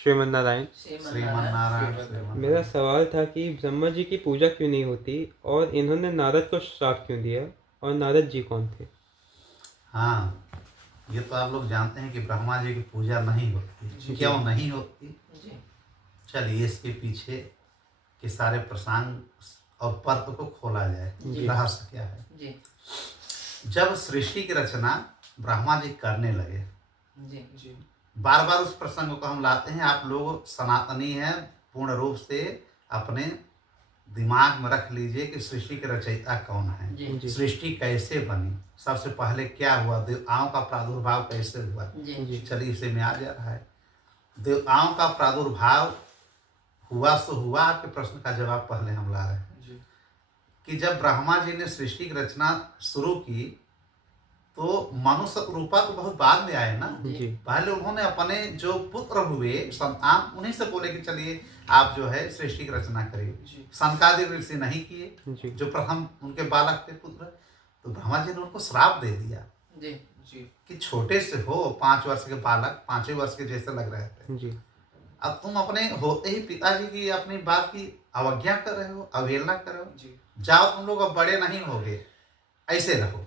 श्रीमन नारायण। मेरा सवाल था कि ब्रह्मा जी की पूजा क्यों नहीं होती और इन्होंने नारद को श्राप क्यों दिया, और नारद जी कौन थे? हाँ, ये तो आप लोग जानते हैं कि ब्रह्मा जी की पूजा नहीं होती। क्यों नहीं होती? चलिए इसके पीछे के सारे प्रसंग और पर्व को खोला जाए, रहस्य क्या है। जब सृष्टि की रचना ब्रह्मा जी करने लगे, बार बार उस प्रसंग को हम लाते हैं। आप लोग सनातनी हैं, पूर्ण रूप से अपने दिमाग में रख लीजिए कि सृष्टि के रचयिता कौन है, सृष्टि कैसे बनी, सबसे पहले क्या हुआ, देवताओं का प्रादुर्भाव कैसे हुआ। चलिए इसे में आ जा रहा है। देवताओं का प्रादुर्भाव हुआ सो हुआ। आपके प्रश्न का जवाब पहले हम ला रहे हैं कि जब ब्रह्मा जी ने सृष्टि की रचना शुरू की तो मनुष्य रूपा तो बहुत बाद में आए ना। पहले उन्होंने अपने जो पुत्र हुए संतान, उन्हीं से बोले कि चलिए आप जो है सृष्टि की रचना करिए। सनकादिक ऋषि नहीं किए, जो प्रथम उनके बालक थे पुत्र, तो ब्रह्मा जी ने उनको श्राप दे दिया कि छोटे से हो, 5 वर्ष के बालक 5 वर्ष के जैसे लग रहे थे। अब तुम अपने होते ही पिताजी की अपनी बात की अवज्ञा कर रहे हो, अवहेलना कर रहे हो। जाओ तुम लोग अब बड़े नहीं होगे, ऐसे रहो।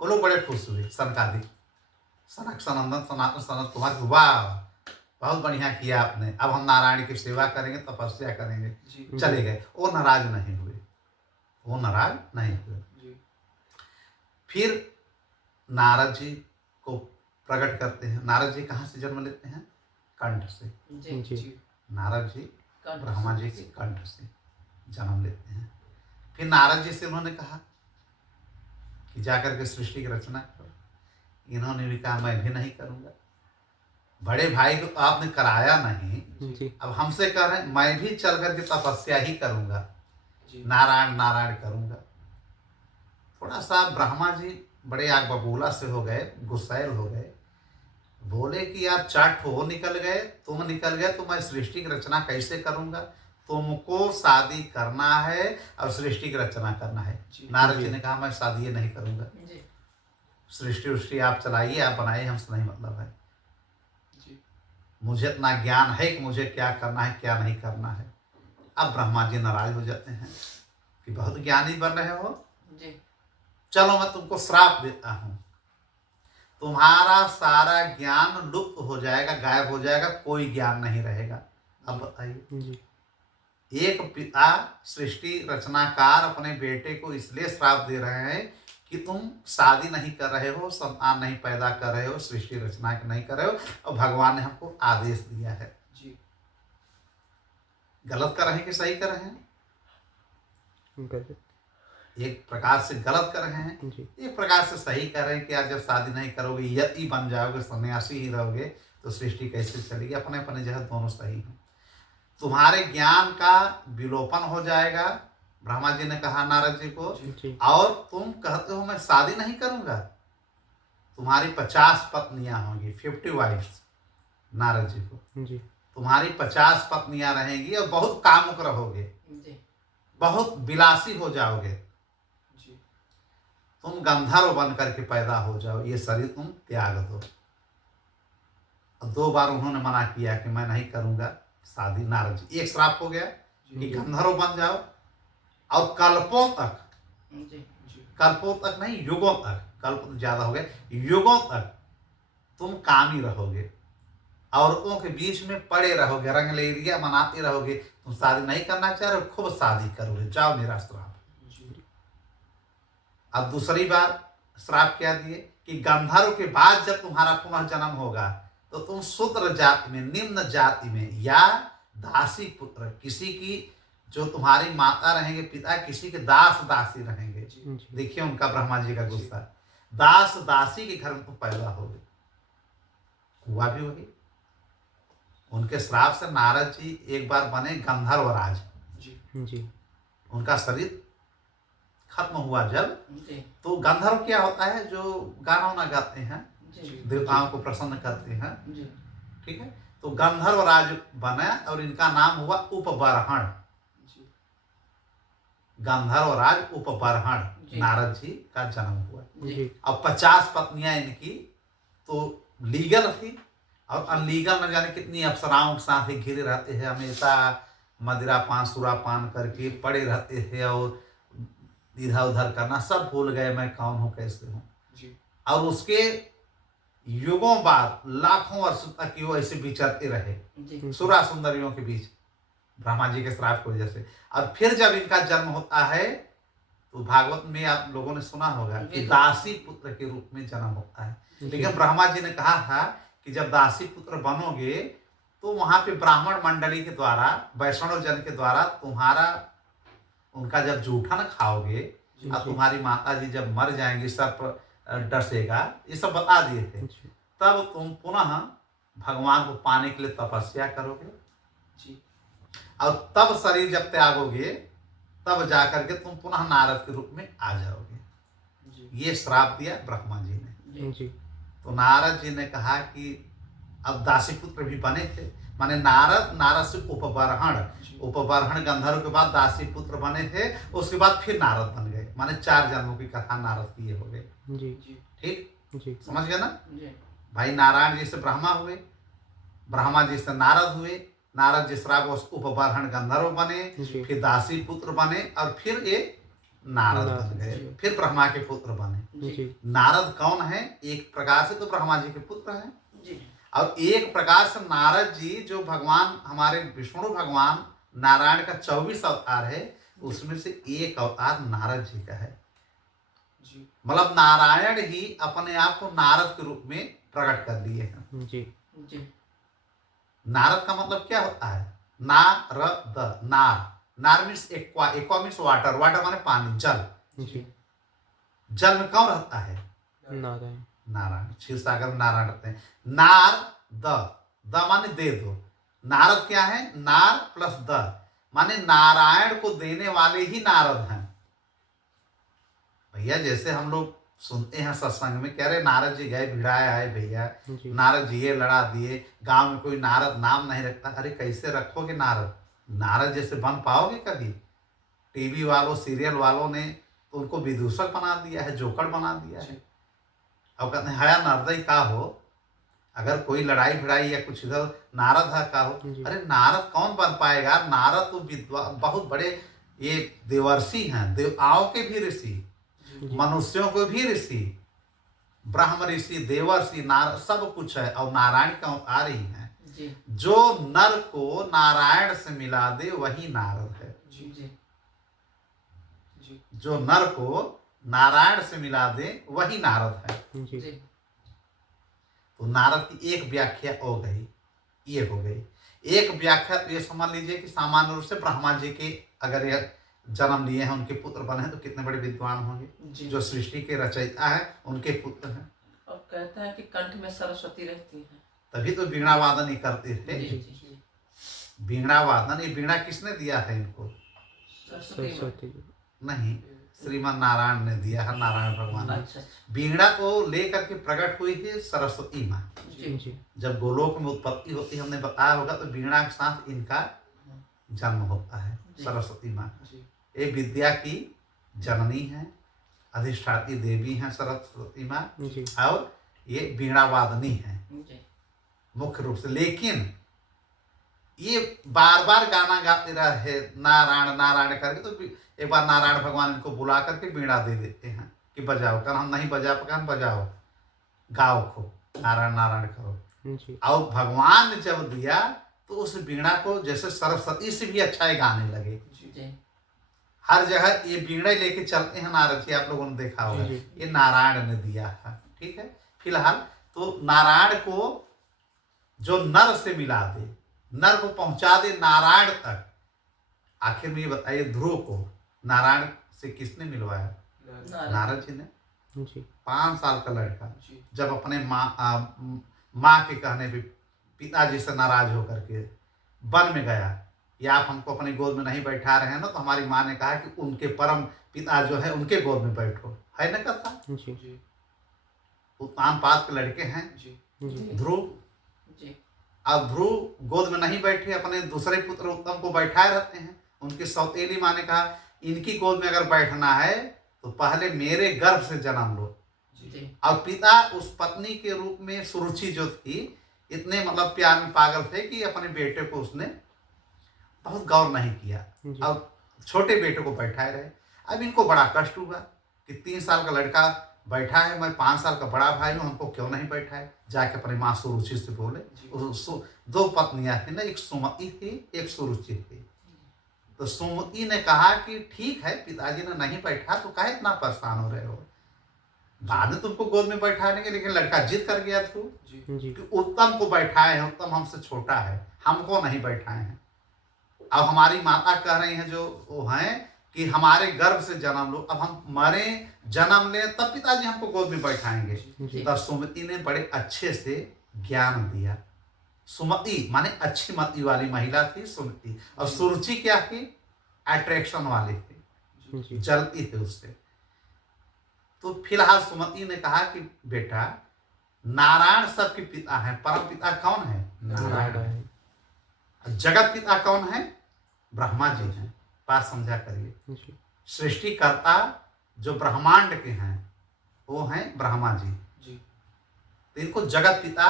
वो लोग बड़े खुश हुए। सनकादिक, सनक सनंदन सनातन सनत कुमार, वाह बहुत बढ़िया किया आपने, अब हम नारायण की सेवा करेंगे, तपस्या करेंगे। चले गए। वो नाराज नहीं हुए, वो नाराज नहीं हुए। फिर नारद जी को प्रकट करते हैं। नारद जी कहाँ से जन्म लेते हैं? कंठ से। नारद जी ब्रह्मा जी के कंठ से जन्म लेते हैं। फिर नारद जी से उन्होंने कहा कि जाकर के सृष्टि की रचना करो। इन्होंने भी कहा मैं भी नहीं करूंगा। बड़े भाई को आपने कराया नहीं, अब हमसे कह रहे हैं मैं भी चल करके तपस्या ही करूंगा, नारायण नारायण करूंगा। थोड़ा सा ब्रह्मा जी बड़े आग बबूला से हो गए, गुस्सैल हो गए। बोले कि यार 4 ठो निकल गए, तुम निकल गए तो मैं सृष्टि की रचना कैसे करूंगा? तुमको शादी करना है और सृष्टि की रचना करना है। नारद जी ने कहा मैं शादी नहीं करूंगा, सृष्टि उष्टि आप चलाइए, आप बनाइए, हमसे नहीं मतलब है। मुझे इतना ज्ञान है कि मुझे क्या करना है क्या नहीं करना है। अब ब्रह्मा जी नाराज हो जाते हैं कि बहुत ज्ञानी बन रहे हो, चलो मैं तुमको श्राप देता हूं, तुम्हारा सारा ज्ञान लुप्त हो जाएगा, गायब हो जाएगा, कोई ज्ञान नहीं रहेगा। अब बताइए, एक पिता सृष्टि रचनाकार अपने बेटे को इसलिए श्राप दे रहे हैं कि तुम शादी नहीं कर रहे हो, संतान नहीं पैदा कर रहे हो, सृष्टि रचना नहीं कर रहे हो, और भगवान ने हमको आदेश दिया है। गलत कर रहे हैं कि सही कर रहे हैं? एक प्रकार से गलत कर रहे हैं, एक प्रकार से सही कर रहे हैं कि यार जब शादी नहीं करोगे, यति बन जाओगे, सन्यासी ही रहोगे, तो सृष्टि कैसे चलेगी। अपने अपने जगह दोनों सही हैं। तुम्हारे ज्ञान का विलोपन हो जाएगा, ब्रह्मा जी ने कहा नारद जी को, और तुम कहते हो मैं शादी नहीं करूंगा। तुम्हारी 50 पत्नियां होंगी, 50 वाइफ्स। नारद जी को तुम्हारी 50 पत्नियां रहेंगी और बहुत कामुक रहोगे, बहुत विलासी हो जाओगे, तुम गंधर्व बन करके पैदा हो जाओ, ये शरीर तुम त्याग दो। 2 बार उन्होंने मना किया कि मैं नहीं करूंगा शादी। नारद जी, एक श्राप हो गया कि गंधर्व बन जाओ, और कल्पों तक नहीं, युगों तक, कल्प तो ज्यादा हो गए, युगों तक तुम कामी रहोगे, औरतों के बीच में पड़े रहोगे, रंगलेरिया मनाते रहोगे। तुम शादी नहीं करना चाह रहे हो, खूब शादी करोगे, जाओ मेरा श्राप। अब दूसरी बार श्राप क्या दिए कि गंधर्व के बाद जब तुम्हारा पुनः जन्म होगा तो तुम शूद्र जाति में, निम्न जाति में, या दासी पुत्र, किसी की जो तुम्हारी माता रहेंगे, पिता किसी के दास दासी रहेंगे। देखिए उनका ब्रह्मा जी का गुस्सा, दास दासी के घर में तुम पैदा होगे। हुआ भी वही। उनके श्राप से नारद जी एक बार बने गंधर्वराज। उनका शरीर खत्म हुआ जब, तो गंधर्व क्या होता है, जो गाना वाना गाते हैं, देवताओं को प्रसन्न करते हैं, ठीक है। तो गंधर्व राज बना और इनका नाम हुआ उपबरहण। गंधर्व राज उपबरहण, नारद जी का जन्म हुआ। अब 50 पत्नियां इनकी तो लीगल थी, और अनलीगल न जाने कितनी अप्सराओं के साथ ही घिरे रहते हैं, हमेशा मदिरा पान सुरा पान करके पड़े रहते थे और इधर उधर करना, सब भूल गए मैं कौन हूँ कैसे हूँ। और उसके युगों बाद लाखों वर्षों तक कि वो ऐसे विचरते रहे सुरा सुंदरियों के बीच ब्रह्मा जी के श्राप की वजह से। और फिर जब इनका जन्म होता है तो भागवत में आप लोगों ने सुना होगा कि दासी पुत्र के रूप में जन्म होता है। लेकिन ब्रह्मा जी ने कहा था कि जब दासी पुत्र बनोगे तो वहां पे ब्राह्मण मंडली के द्वारा, वैष्णव जन के द्वारा तुम्हारा उनका जब जूठन खाओगे और तुम्हारी माता जी जब मर जाएंगी, सर्प डसेगा, ये सब बता दिए थे। तब तुम पुनः भगवान को पाने के लिए तपस्या करोगे और तब शरीर जब त्यागोगे तब जाकर के तुम पुनः नारद के रूप में आ जाओगे। ये श्राप दिया ब्रह्मा जी ने। तो नारद जी ने कहा कि अब दासी पुत्र भी बने थे, माने नारद से उपबरहण गंधर्व के बाद दासी पुत्र बने थे, उसके बाद फिर नारद बन गए, माने 4 जन्मों की कथा नारद की ये हो गई। ठीक, समझ गए ना भाई। नारायण जी से ब्रह्मा हुए, ब्रह्मा जी से नारद हुए, नारद जी श्राप उपबरहण गंधर्व बने, फिर दासी पुत्र बने और फिर ये नारद बन गए, फिर ब्रह्मा के पुत्र बने। नारद कौन है? एक प्रकार से तो ब्रह्मा जी के पुत्र हैं और एक प्रकार से नारद जी जो भगवान हमारे विष्णु भगवान नारायण का 24 अवतार है, उसमें से एक अवतार नारद जी का है। मतलब नारायण ही अपने आप को नारद के रूप में प्रकट कर लिए हैं। नारद का मतलब क्या होता है? नारद, नार means aqua means water, water माने पानी, जल। जल में कौन रहता है? नारायण। क्षीर सागर में नारायण रहते हैं। नार द माने दे दो। नारद क्या है? नार प्लस द माने नारायण को देने वाले ही नारद हैं भैया। जैसे हम लोग सुनते हैं सत्संग में, कह रहे नारद जी गए भिड़ाए आए भैया, नारद जी ये लड़ा दिए, गांव में कोई नारद नाम नहीं रखता। अरे कैसे रखोगे नारद? नारद जैसे बन पाओगे कभी? टीवी वालों सीरियल वालों ने तो उनको विदूषक बना दिया है, जोकर बना दिया है। अब कहते हैं हया नारद का हो, अगर कोई लड़ाई भिड़ाई या कुछ इधर नारद है का हो। अरे नारद कौन बन पाएगा? नारद तो विद्वान बहुत बड़े ये देवर्षि हैं, देवताओं के भी ऋषि, मनुष्यों को भी ऋषि, ब्रह्म ऋषि, देवर्षि, नारद सब कुछ है। और नारायण का अवतार ही है। जो नर को नारायण से मिला दे वही नारद है। जो नर को नारायण से मिला दे वही नारद है। तो नारद की एक व्याख्या हो गई, ये हो गई एक व्याख्या। तो ये समझ लीजिए कि सामान्य रूप से ब्रह्मा जी के अगर यह जन्म लिए हैं, उनके पुत्र बने हैं, तो कितने बड़े विद्वान होंगे। जो सृष्टि के रचयिता हैं उनके पुत्र हैं। और कहता है कि कंठ में सरस्वती रहती है, तभी तो वीणा वादन ही करते थे। वीणा वादन, ये वीणा किसने दिया है इनको? सरस्वती नहीं, श्रीमन नारायण ने दिया है, नारायण भगवान ने। वीणा को लेकर के प्रकट हुई थी सरस्वती माँ। जब गोलोक में उत्पत्ति होती है, हमने बताया होगा, तो वीणा के साथ इनका जन्म होता है, सरस्वती माँ। ये विद्या की जननी है, अधिष्ठात्री देवी हैं सरस्वती माँ, और ये वीणा वादनी है मुख्य रूप से। लेकिन ये बार बार गाना गाते रहे नारायण नारायण करके, तो एक बार नारायण भगवान इनको बुला करके वीणा दे देते हैं कि बजाओ। कर हम नहीं बजा पाए, हम बजाओ, गाओ खूब, नारायण नारायण करो। और भगवान ने जब दिया तो उस वीणा को जैसे सरस्वती से भी अच्छा ही गाने लगे। हर जगह ये वीणा लेके चलते हैं नारद जी, आप लोगों ने देखा होगा। ये नारायण ने दिया था। ठीक है, फिलहाल तो नारायण को जो नर से मिला दे, नर को पहुंचा दे नारायण तक। आखिर में ये बताइए, ध्रुव को नारायण से किसने मिलवाया? नारद जी ने। 5 साल का लड़का जब अपने माँ के कहने पे पिताजी से नाराज होकर के वन में गया, या आप हमको अपनी गोद में नहीं बैठा रहे हैं ना, तो हमारी माँ ने कहा कि उनके परम पिता जो है उनके गोद में बैठो, है ना कथा। उत्तान पाद के लड़के हैं ध्रुव। अब ध्रुव गोद में नहीं बैठे, अपने दूसरे पुत्र उत्तम को बैठाए रहते हैं। उनकी सौतेली माँ ने कहा इनकी गोद में अगर बैठना है तो पहले मेरे गर्भ से जन्म लो। और पिता उस पत्नी के रूप में सुरुचि जो थी, इतने मतलब प्यार में पागल थे कि अपने बेटे को उसने बहुत गौर नहीं किया। जी। अब छोटे बेटे को बैठाए रहे। अब इनको बड़ा कष्ट हुआ कि 3 साल का लड़का बैठा है, मैं 5 साल का बड़ा भाई हूँ, हमको क्यों नहीं बैठाए। जाके अपनी माँ सुरुचि से बोले। दो पत्नियां थी ना, एक सुमति थी, एक सुरुचि थी। तो सुमति ने कहा कि ठीक है, पिताजी ने नहीं बैठा तो काहे इतना परेशान हो रहे हो, बाद में तुमको गोद में बैठाएंगे, लेकिन लड़का जिद कर गया तू जी। कि उत्तम को बैठाए हैं, उत्तम हमसे छोटा है, हमको नहीं बैठाए हैं। अब हमारी माता कह रही हैं जो वो हैं कि हमारे गर्भ से जन्म लो, अब हम मरे जन्म ले तब पिताजी हमको गोद में बैठाएंगे। जी। तब सुमति ने बड़े अच्छे से ज्ञान दिया। सुमति माने अच्छी मति वाली महिला थी सुमति, और सुरुचि क्या थी, अट्रैक्शन वाली थी, जी। जलती थी उससे। तो फिलहाल सुमति ने कहा कि बेटा, नारायण सबके पिता हैं, परम पिता कौन है, नारायण। जगत पिता कौन है, ब्रह्मा जी हैं। बात समझा करिए। जी। सृष्टिकर्ता जो ब्रह्मांड के हैं वो हैं ब्रह्मा जी। तो इनको जगत पिता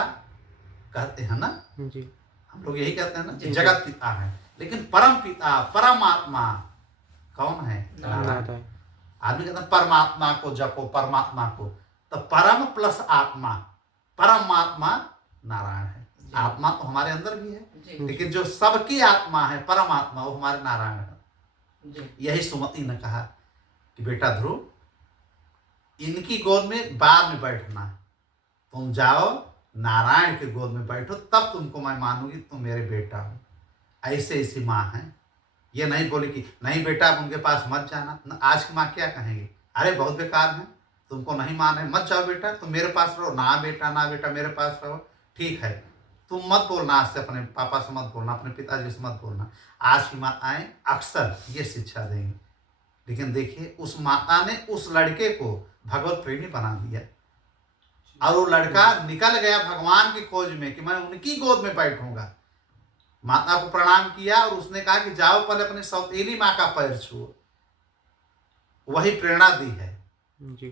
कहते हैं ना, जी। हम लोग यही कहते हैं ना कि जगत पिता है। लेकिन परम पिता परमात्मा कौन है, नारायण। आदमी कहते हैं परमात्मा को जपो, परमात्मा को, तो परम प्लस आत्मा, परमात्मा नारायण है। आत्मा तो हमारे अंदर भी है, लेकिन जो सबकी आत्मा है परमात्मा वो हमारे नारायण है। यही सुमति ने कहा कि बेटा ध्रुव, इनकी गोद में बाद में बैठना, तुम जाओ नारायण के गोद में बैठो, तब तुमको मैं मानूंगी तुम मेरे बेटा हो। ऐसे ऐसी माँ है। ये नहीं बोली कि नहीं बेटा अब उनके पास मत जाना। आज की माँ क्या कहेंगी, अरे बहुत बेकार है, तुमको नहीं माने, मत जाओ बेटा, तुम मेरे पास रहो। ना बेटा ना बेटा, मेरे पास रहो। ठीक है, तुम मत बोलना, आज से अपने पापा से मत बोलना, अपने पिताजी से मत बोलना। आज की माताएं अक्सर ये शिक्षा देंगी। लेकिन देखिए उस माता ने उस लड़के को भगवत प्रेमी बना दिया, और वो लड़का निकल गया भगवान की खोज में कि मैं उनकी गोद में बैठूंगा। माता को प्रणाम किया और उसने कहा कि जाओ पहले अपनी सौतेली माँ का पैर छुओ। वही प्रेरणा दी है जी।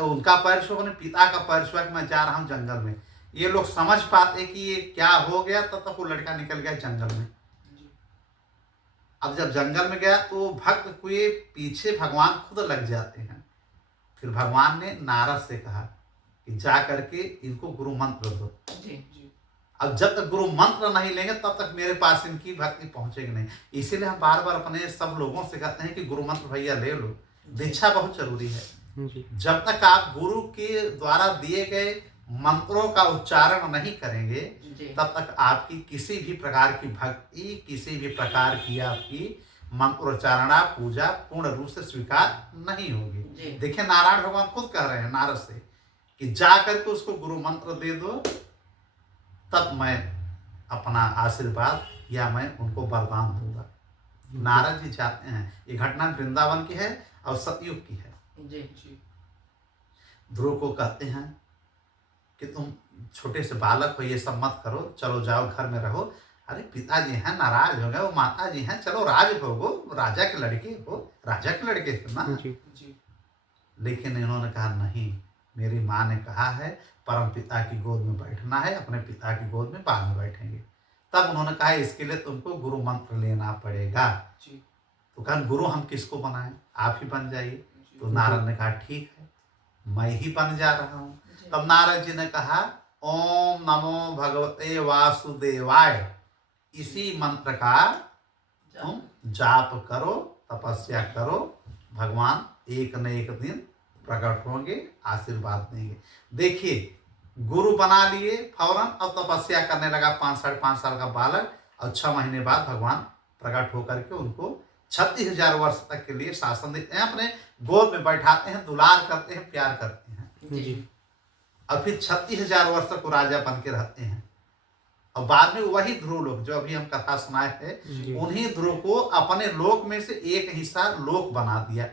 उनका पैर छुओ, अपने पिता का पैर छुआ कि मैं जा रहा हूँ जंगल में। ये लोग समझ पाते कि ये क्या हो गया, तब तक वो लड़का निकल गया जंगल में। अब जब जंगल में गया तो भक्त के पीछे भगवान खुद लग जाते हैं। फिर भगवान ने नारद से कहा कि जा करके इनको गुरु मंत्र दो। अब जब तक गुरु मंत्र नहीं लेंगे तब तक मेरे पास इनकी भक्ति पहुंचेगी नहीं। इसीलिए हम बार बार अपने सब लोगों से कहते हैं कि गुरु मंत्र भैया ले लो, दीक्षा बहुत जरूरी है। जब तक आप गुरु के द्वारा दिए गए मंत्रों का उच्चारण नहीं करेंगे तब तक आपकी किसी भी प्रकार की भक्ति, किसी भी प्रकार की आपकी मंत्रोच्चारणा पूजा पूर्ण रूप से स्वीकार नहीं होगी। देखिए नारायण भगवान खुद कह रहे हैं नारद से कि जा करके उसको गुरु मंत्र दे दो, तब मैं अपना आशीर्वाद या मैं उनको वरदान दूंगा। नारद जी चाहते हैं। ये घटना वृंदावन की है और सतयुग की है। ध्रुव को कहते हैं कि तुम छोटे से बालक हो, ये सब मत करो, चलो जाओ घर में रहो। अरे पिताजी हैं, नाराज हो गए, वो माता जी हैं, चलो राज भोगो, राजा के लड़के हो, राजा के लड़के थे ना। लेकिन इन्होंने कहा नहीं, मेरी माँ ने कहा है परम पिता की गोद में बैठना है, अपने पिता की गोद में बाद में बैठेंगे। तब उन्होंने कहा इसके लिए तुमको गुरु मंत्र लेना पड़ेगा। तो कहा गुरु हम किसको बनाएं, आप ही बन जाइए। तो नारद ने कहा ठीक है, मैं ही बन जा रहा हूँ। तब नारद जी ने कहा ओम नमो भगवते वासुदेवाय, इसी मंत्र का तुम जाप करो, तपस्या करो, भगवान एक न एक दिन प्रकट होंगे, आशीर्वाद देंगे। देखिए गुरु बना लिए फौरन, अब तपस्या करने लगा 5-5.5 साल का बालक, और 6 महीने बाद भगवान प्रकट होकर के उनको 36,000 वर्ष तक के लिए शासन देते हैं, अपने गोद में बैठाते हैं, दुलार करते हैं, प्यार करते हैं। और फिर 36,000 वर्ष तक वो राजा बन के रहते हैं। और बाद में वही ध्रुव लोक जो अभी हम कथा सुनाए थे, उन्हीं ध्रुव को अपने लोक में से एक हिस्सा लोक बना दिया।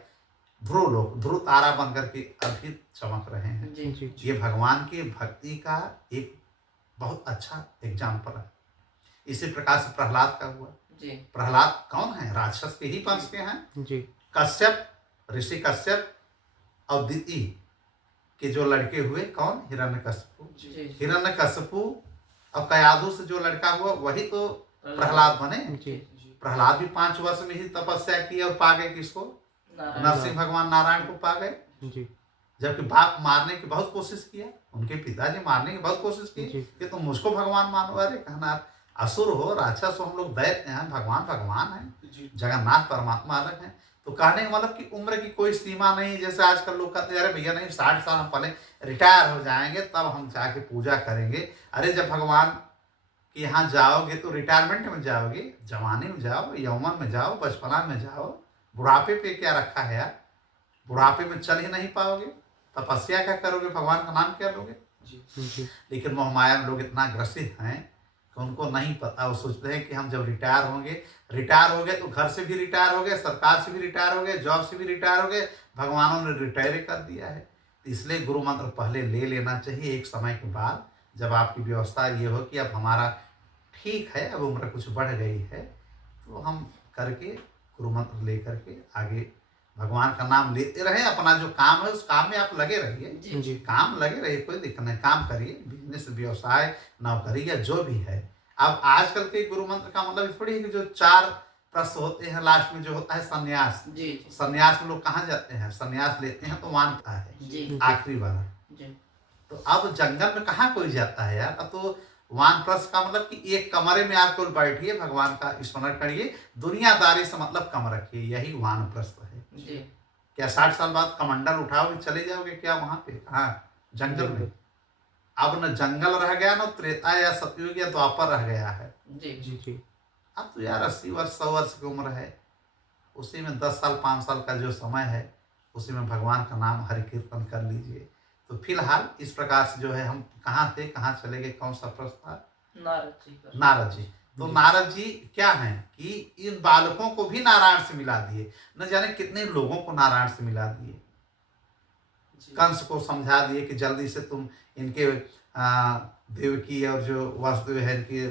ध्रुव लोक, ध्रुव तारा बनकर के अभी चमक रहे हैं। ये भगवान की भक्ति का एक बहुत अच्छा एग्जाम्पल है। इसी प्रकार से प्रहलाद का हुआ। प्रहलाद कौन है, राक्षस के ही वंश के हैं। कश्यप, ऋषि कश्यप और दिति के जो लड़के हुए, कौन, हिरण्यकशिपु। हिरण्यकशिपु अब कयाधु से जो लड़का हुआ वही तो प्रहलाद बने। जी प्रहलाद भी 5 वर्ष में ही तपस्या की और पा गए किसको? नरसिंह भगवान नारायण को पा गए। जी जबकि बाप मारने की बहुत कोशिश किया, उनके पिताजी मारने की बहुत कोशिश की जी। कि तुम मुझको भगवान मानो। अरे कहना असुर हो राक्षस हो, हम लोग दैत्य हैं, भगवान भगवान है, जगन्नाथ परमात्मा अलग है। तो कहने का मतलब कि उम्र की कोई सीमा नहीं। जैसे आजकल लोग कहते हैं अरे भैया नहीं 60 साल हम पहले रिटायर हो जाएंगे तब हम जाके पूजा करेंगे। अरे जब भगवान के यहाँ जाओगे तो रिटायरमेंट में जाओगे, जवानी में जाओ, यौवन में जाओ, बचपना में जाओ, बुढ़ापे पे क्या रखा है यार? बुढ़ापे में चल ही नहीं पाओगे, तपस्या क्या करोगे, भगवान का नाम क्या लोगे? जी लेकिन मोहमाया में लोग इतना ग्रसित हैं कि उनको नहीं पता। वो सोचते हैं कि हम जब रिटायर हो गए तो घर से भी रिटायर हो गए, सरकार से भी रिटायर हो गए, जॉब से भी रिटायर हो गए, भगवानों ने रिटायर कर दिया है। तो इसलिए गुरु मंत्र पहले ले लेना चाहिए। एक समय के बाद जब आपकी व्यवस्था ये हो कि अब हमारा ठीक है, अब उम्र कुछ बढ़ गई है, तो हम करके गुरु मंत्र ले करके आगे भगवान का नाम लेते रहे। अपना जो काम है उस काम में आप लगे रहिए, जी काम लगे रहिए, कोई दिक्कत नहीं, काम करिए, बिजनेस व्यवसाय नौकरी या जो भी है। अब आजकल के गुरु मंत्र का मतलब थोड़ी है कि जो 4 प्रश्न होते हैं लास्ट में जो होता है संन्यास। संन्यास में लोग कहाँ जाते हैं? संन्यास लेते हैं तो वानता है आखिरी वाला। तो अब जंगल में कहाँ कोई जाता है यार? अब तो वानप्रस्थ का मतलब कि एक कमरे में आप केवल बैठिए, भगवान का स्मरण करिए, दुनियादारी से मतलब कम रखिए, यही वानप्रस्थ है। क्या 60 साल बाद कमंडल उठाओगे चले जाओगे क्या वहां पे? हाँ, जंगल में। अब न जंगल रह गया, न त्रेता या सतयुग या द्वापर रह गया है। जी अब तो यार 80 वर्ष 100 वर्ष की उम्र है, उसी में 10 साल 5 साल का जो समय है उसी में भगवान का नाम हरि कीर्तन कर लीजिए। तो फिलहाल इस प्रकार से जो है हम कहाँ थे, कहाँ चले गए, कौन सा प्रश्न था? नारद जी। तो नारद जी क्या हैं कि इन बालकों को भी नारायण से मिला दिए। न जाने कितने लोगों को नारायण से मिला दिए। कंस को समझा दिए कि जल्दी से तुम इनके देवकी और जो वासुदेव है इनके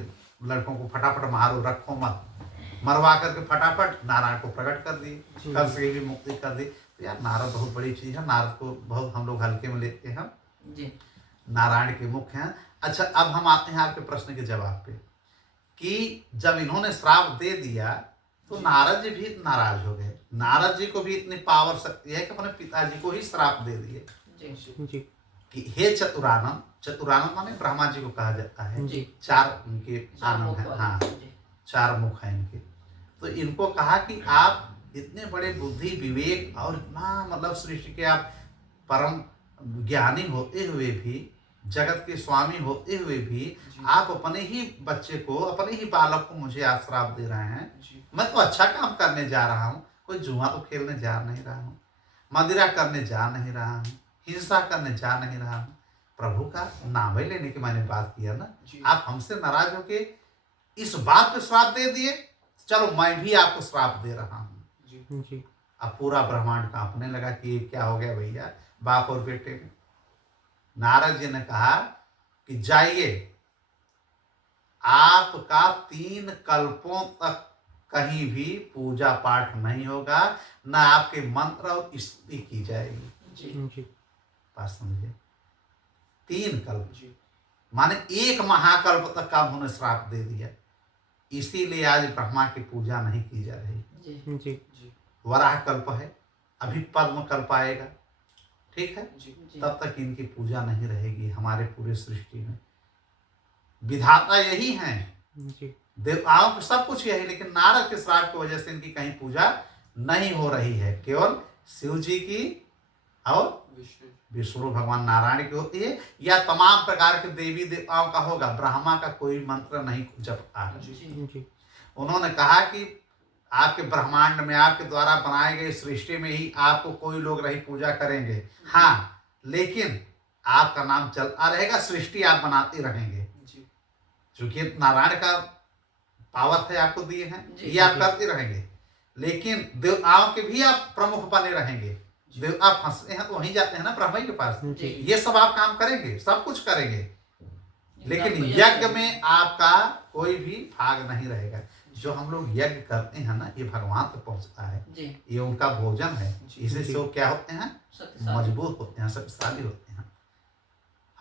लड़कों को फटाफट मारो, रखो मत, मरवा करके फटाफट नारायण को प्रकट कर दिए, कंस की भी मुक्ति कर दी। तो यार नारद बहुत बड़ी चीज है, नारद को बहुत हम लोग हल्के में लेते हैं, नारायण के मुख हैं। अच्छा, अब हम आते हैं आपके प्रश्न के जवाब पे कि जब इन्होंने श्राप दे दिया तो नारद जी भी नाराज हो गए। नारद जी को भी इतनी पावर शक्ति है कि अपने पिताजी को ही श्राप दे दिए कि हे चतुरानन। चतुरानन माने ब्रह्मा जी को कहा जाता है। 4 उनके आनंद है, हाँ 4 मुख हैं इनके। तो इनको कहा कि आप इतने बड़े बुद्धि विवेक और इतना मतलब सृष्टि के आप परम ज्ञानी होते हुए भी, जगत के स्वामी होते हुए भी आप अपने ही बच्चे को, अपने ही बालक को मुझे आप श्राप दे रहे हैं। मैं तो अच्छा काम करने जा रहा हूँ, कोई जुआ तो खेलने जा नहीं रहा हूँ, मदिरा करने जा नहीं रहा हूँ, हिंसा करने जा नहीं रहा हूँ, प्रभु का नाम ही लेने की मैंने बात किया ना। आप हमसे नाराज होके इस बात पे श्राप दे दिए, चलो मैं भी आपको श्राप दे रहा हूँ। अब पूरा ब्रह्मांड कांपने लगा कि क्या हो गया भैया बाप और बेटे में। नारद जी ने कहा कि जाइए, आपका 3 कल्पों तक कहीं भी पूजा पाठ नहीं होगा, न आपके मंत्र और स्तुति की जाएगी। बात समझे? 3 कल्प माने 1 महाकल्प तक का उन्होंने श्राप दे दिया। इसीलिए आज ब्रह्मा की पूजा नहीं की जा रही। वराह कल्प है, अभी पद्म कल्प आएगा, ठीक है, तब तक इनकी पूजा नहीं रहेगी हमारे पूरे सृष्टि में। विधाता यही हैं, देवताओं को सब कुछ यही, लेकिन नारद के श्राप की वजह से इनकी कहीं पूजा नहीं हो रही है। केवल शिव जी की और विष्णु भगवान नारायण की होती है, या तमाम प्रकार के देवी देवताओं का होगा। ब्रह्मा का कोई मंत्र नहीं जपता है। उन्होंने कहा कि आपके ब्रह्मांड में, आपके द्वारा बनाए गए सृष्टि में ही आपको कोई लोग नहीं पूजा करेंगे, हाँ, लेकिन आपका नाम चलता रहेगा, सृष्टि आप बनाते रहेंगे। क्योंकि नारायण का पावर है आपको दिए हैं, ये आप करते रहेंगे, लेकिन देवताओं के भी आप प्रमुख बने रहेंगे। देवता फंसते हैं तो वहीं जाते हैं ना ब्रह्मा के पास। ये सब आप काम करेंगे, सब कुछ करेंगे, लेकिन यज्ञ में आपका कोई भी भाग नहीं रहेगा। जो हम लोग यज्ञ करते हैं ना, ये भगवान तक पहुंचता है, ये उनका भोजन है। इसी से वो क्या होते हैं? मजबूत होते हैं, शक्तिशाली होते हैं।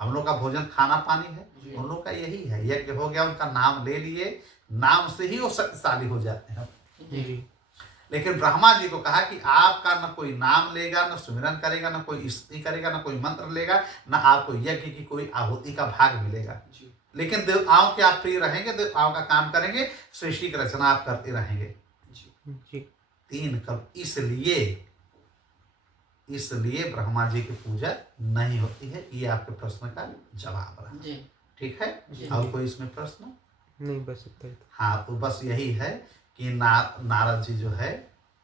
हम लोग का भोजन खाना पानी है, उन लोग का यही है। यज्ञ हो गया, उनका नाम ले लिए, नाम से ही वो शक्तिशाली हो जाते हैं। जी लेकिन ब्रह्मा जी को कहा कि आपका न कोई नाम लेगा, न सुमिरन करेगा, न कोई स्तुति करेगा, न कोई मंत्र लेगा, न आपको यज्ञ की कोई आहुति का भाग मिलेगा। लेकिन देवताओं के आप प्रिय रहेंगे, देवताओं का काम करेंगे, सृष्टि की रचना आप करते रहेंगे। जी 3 कल्प। इसलिए ब्रह्मा जी की पूजा नहीं होती है। ये आपके प्रश्न का जवाब रहा। जी ठीक है। जी। और कोई इसमें प्रश्न? नहीं, बस इतना ही था। हाँ, तो बस यही है कि नारद जी जो है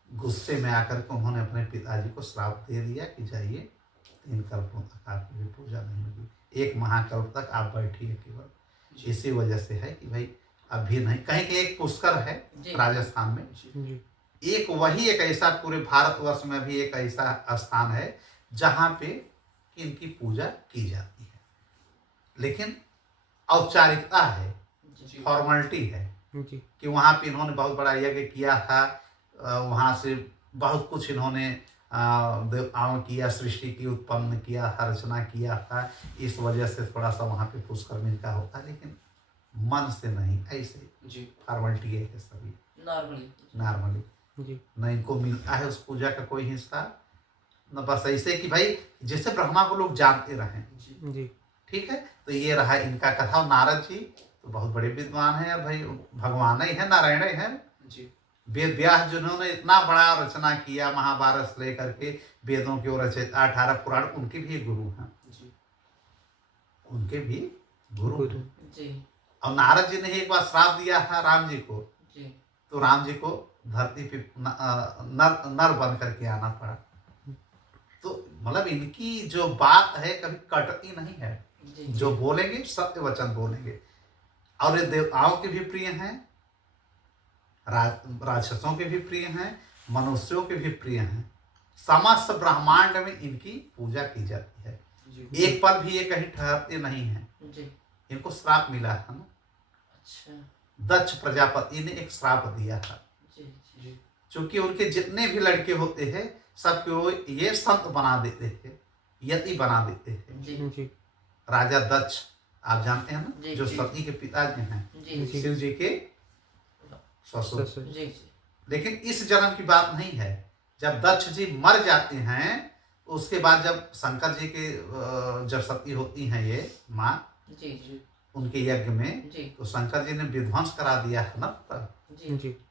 गुस्से में आकर के उन्होंने अपने पिताजी को श्राप दे दिया कि जाइए 3 कल्पों तक आपकी भी पूजा नहीं होगी, 1 महाकल्प तक आप बैठिए केवल। इसी वजह से है कि भाई अभी नहीं। कहीं के एक पुष्कर है राजस्थान में, जी एक ऐसा पूरे भारतवर्ष में भी एक ऐसा स्थान है जहाँ पे इनकी पूजा की जाती है, लेकिन औपचारिकता है, फॉर्मेलिटी है जी कि वहाँ पे इन्होंने बहुत बड़ा यज्ञ किया था, वहाँ से बहुत कुछ इन्होंने देवताओं किया, सृष्टि की उत्पन्न किया था, रचना किया था। इस वजह से थोड़ा सा वहाँ पे पुष्कर मिलता होता है, लेकिन मन से नहीं, ऐसे फॉर्मेलिटी है सभी, नॉर्मली जी न इनको मिलता है उस पूजा का कोई हिस्सा, न बस ऐसे कि भाई जैसे ब्रह्मा को लोग जानते रहें। जी ठीक है। तो ये रहा इनका कथा। नारद जी तो बहुत बड़े विद्वान हैं भाई, भगवान ही है, नारायण ही है। वेद व्यास जिन्होंने इतना बड़ा रचना किया, महाभारत से लेकर के वेदों की रचयिता 18 पुराण, उनके भी गुरु हैं, उनके भी गुरु हैं। और नारद जी ने एक बार श्राप दिया था राम जी को, तो राम जी को धरती पे नर बन करके आना पड़ा। तो मतलब इनकी जो बात है कभी कटती नहीं है, जो बोलेंगे सत्य वचन बोलेंगे। और ये देवताओं के भी प्रिय हैं, राक्षसों के भी प्रिय हैं, मनुष्यों के भी प्रिय हैं। समस्त ब्रह्मांड में इनकी पूजा की जाती है। एक पल भी ये कहीं ठहरते नहीं हैं। इनको श्राप मिला था ना, दक्ष प्रजापति ने एक श्राप दिया था, क्योंकि उनके जितने भी लड़के होते हैं सबको ये संत बना देते थे, यति बना देते थे। राजा दक्ष आप जानते हैं ना, जो सती के पिताजी हैं, शिव जी के ससुर। लेकिन इस जन्म की बात नहीं है। जब दक्ष जी मर जाते हैं, उसके बाद जब शंकर जी के जब सती होती हैं ये माँ उनके यज्ञ में, तो शंकर जी ने विध्वंस करा दिया है ना।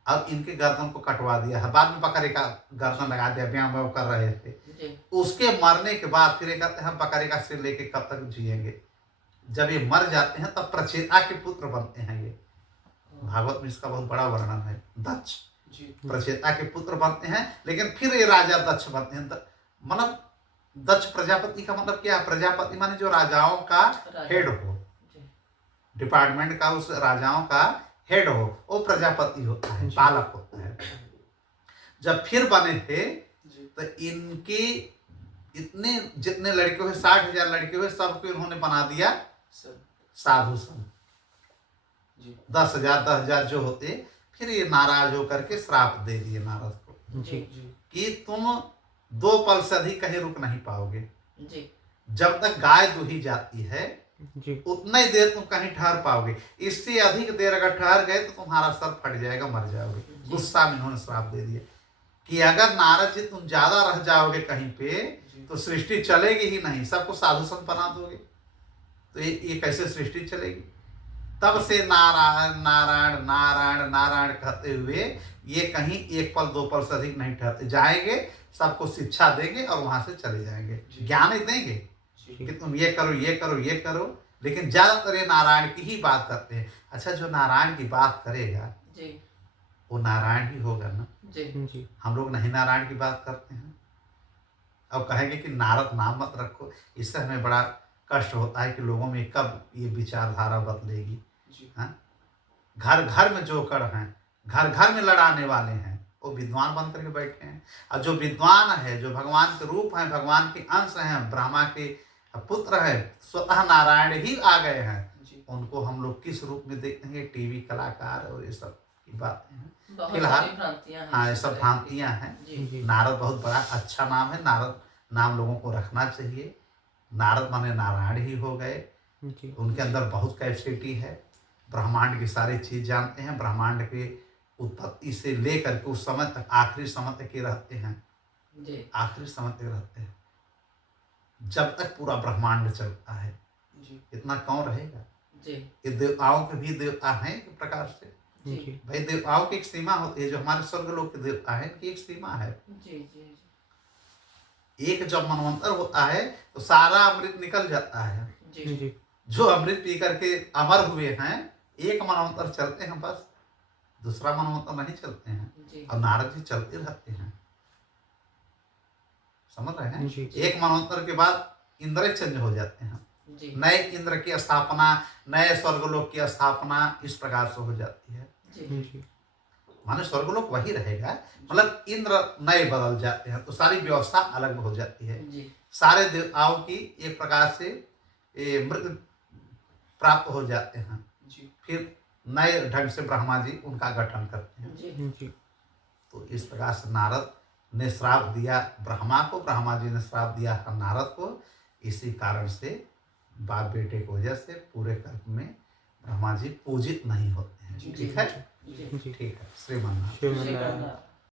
अब इनके गर्दन को कटवा दिया है, बाद में बकरे का गर्दन लगा दिया, ब्याह व्याह कर रहे थे। उसके मरने के बाद फिर कहते हैं बकरे का सिर लेके कब तक जिएंगे। जब ये मर जाते हैं तब प्रचेता के पुत्र बनते हैं। ये भागवत में इसका बहुत बड़ा वर्णन है। दक्ष प्रचेता के पुत्र बनते हैं, लेकिन फिर ये राजा दक्ष बनते हैं। मतलब दक्ष प्रजापति का मतलब क्या है? प्रजापति माने जो राजाओं का हेड हो, डिपार्टमेंट का उस राजाओं का हेड हो, वो प्रजापति होता है, पालक होता है। जब फिर बने थे तो इनके इतने जितने लड़के हुए, 60,000 लड़के हुए, सबको इन्होंने बना दिया साधु संत। 10,000 जो होते, फिर ये नाराज होकर के श्राप दे दिए नारद को कि तुम 2 पल से अधिक कहीं रुक नहीं पाओगे। जब तक गाय दूही जाती है उतना ही देर तुम कहीं ठहर पाओगे, इससे अधिक देर अगर ठहर गए तो तुम्हारा सर फट जाएगा, मर जाओगे। गुस्सा में इन्होंने श्राप दे दिया कि अगर नारद जी तुम ज्यादा रह जाओगे कहीं पे तो सृष्टि चलेगी ही नहीं, सबको साधु संत बना दोगे, तो ये कैसे सृष्टि चलेगी। तब से नारायण नारायण नारायण नारायण कहते हुए ये कहीं 1 पल 2 पल से अधिक नहीं ठहरते, जाएंगे सबको शिक्षा देंगे और वहां से चले जाएंगे, ज्ञान ही देंगे कि तुम ये करो ये करो ये करो। लेकिन ज्यादातर ये नारायण की ही बात करते हैं। अच्छा, जो नारायण की बात करेगा वो नारायण ही होगा ना। हम लोग नहीं नारायण की बात करते हैं। अब कहेंगे कि नारद नाम मत रखो, इससे हमें बड़ा कष्ट होता है कि लोगों में कब ये विचारधारा बदलेगी। घर घर में जोकर हैं, घर घर में लड़ाने वाले हैं, वो विद्वान बन करके बैठे हैं। और जो विद्वान है, जो भगवान के रूप हैं, भगवान के अंश हैं, ब्रह्मा के पुत्र हैं, स्वतः नारायण ही आ गए हैं, उनको हम लोग किस रूप में देखते हैं? टीवी कलाकार और ये सब की बातें हैं। फिलहाल हाँ, ये सब भ्रांतियाँ हैं। नारद बहुत बड़ा अच्छा नाम है, नारद नाम लोगों को रखना चाहिए। नारद माने नारायण ही हो गए। जी उनके अंदर बहुत कैपेसिटी है, ब्रह्मांड की सारी चीज जानते हैं, ब्रह्मांड के उत्पत्ति से लेकर के उस समय तक आखिरी समय तक ये रहते हैं, जी आखिरी समय तक रहते हैं, जब तक पूरा ब्रह्मांड चलता है। जी इतना कौन रहेगा? जी ये देवताओं के भी देवता हैं एक प्रकार से। जी भाई देवताओं की एक सीमा होती है, जो हमारे स्वर्गलोक के देवता हैं इनकी एक सीमा है। जी जी एक जब मनवंतर होता है तो सारा अमृत निकल जाता है। जी जी जो अमृत पी करके अमर हुए हैं, एक मनवंतर चलते हैं बस, दूसरा मनवंतर नहीं चलते हैं। जी और नारद जी चलते रहते हैं, समझ रहे हैं? जी एक मनवंतर के बाद इंद्र चेंज हो जाते हैं, जी नए इंद्र की स्थापना, नए स्वर्गलोक की स्थापना इस प्रकार से हो जाती है। जी जी माने स्वर्गलोक वही रहेगा, मतलब इंद्र नए बदल जाते हैं तो सारी व्यवस्था अलग हो जाती है। जी सारे देवताओं की एक प्रकार से मृत्यु प्राप्त हो जाते हैं, जी फिर नए ढंग से ब्रह्मा जी उनका गठन करते हैं। जी जी तो इस प्रकार से नारद ने श्राप दिया ब्रह्मा को, ब्रह्मा जी ने श्राप दिया नारद को। इसी कारण से बाप बेटे की वजह से पूरे कल्प में ब्रह्मा जी पूजित नहीं होते हैं। जी, ठीक है, जी जी ठीक है। श्रीमन नारायण। श्रीमन नारायण। श्रीमन